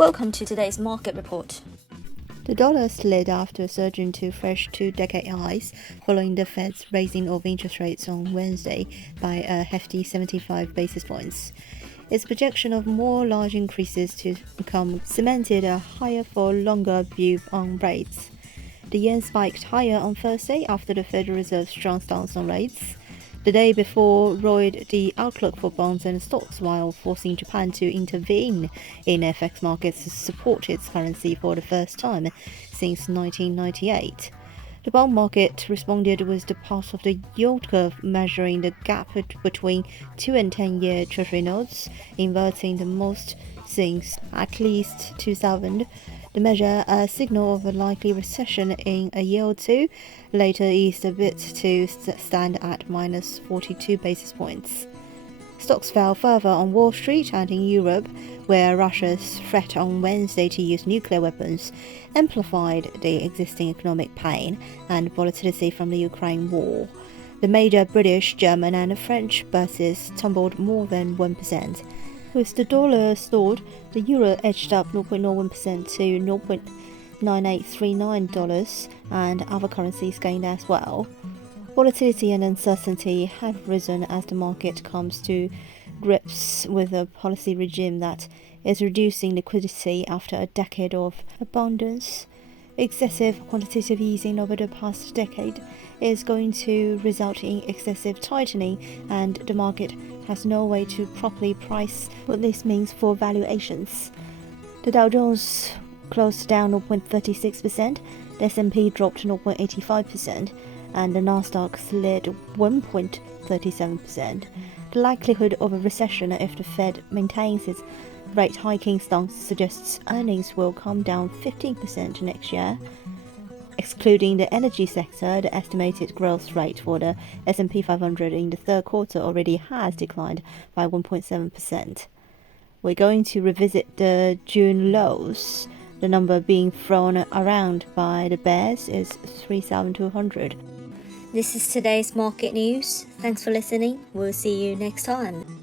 Welcome to today's market report. The dollar slid after surging to fresh two-decade highs following the Fed's raising of interest rates on Wednesday by a hefty 75 basis points. Its projection of more large increases to come cemented a higher-for-longer view on rates. The yen spiked higher on Thursday after the Federal Reserve's strong stance on rates. The day before roared the outlook for bonds and stocks while forcing Japan to intervene in FX markets to support its currency for the first time since 1998. The bond market responded with the path of the yield curve measuring the gap between 2 and 10-year Treasury notes, inverting the most since at least 2000. The measure, a signal of a likely recession in a year or two, later eased a bit to stand at minus 42 basis points. Stocks fell further on Wall Street and in Europe, where Russia's threat on Wednesday to use nuclear weapons amplified the existing economic pain and volatility from the Ukraine war. The major British, German and French bourses tumbled more than 1%. With the dollar stalled, the euro edged up 0.01% to $0.9839, and other currencies gained as well. Volatility and uncertainty have risen as the market comes to grips with a policy regime that is reducing liquidity after a decade of abundance. Excessive quantitative easing over the past decade is going to result in excessive tightening, and the market has no way to properly price what this means for valuations. The Dow Jones closed down 0.36%, the S&P dropped 0.85%, and the Nasdaq slid 1.37%. The likelihood of a recession if the Fed maintains its rate hiking stance suggests earnings will come down 15% next year. Excluding the energy sector, the estimated growth rate for the S&P 500 in the third quarter already has declined by 1.7%. We're going to revisit the June lows. The number being thrown around by the bears is 3,200. This is today's market news. Thanks for listening. We'll see you next time.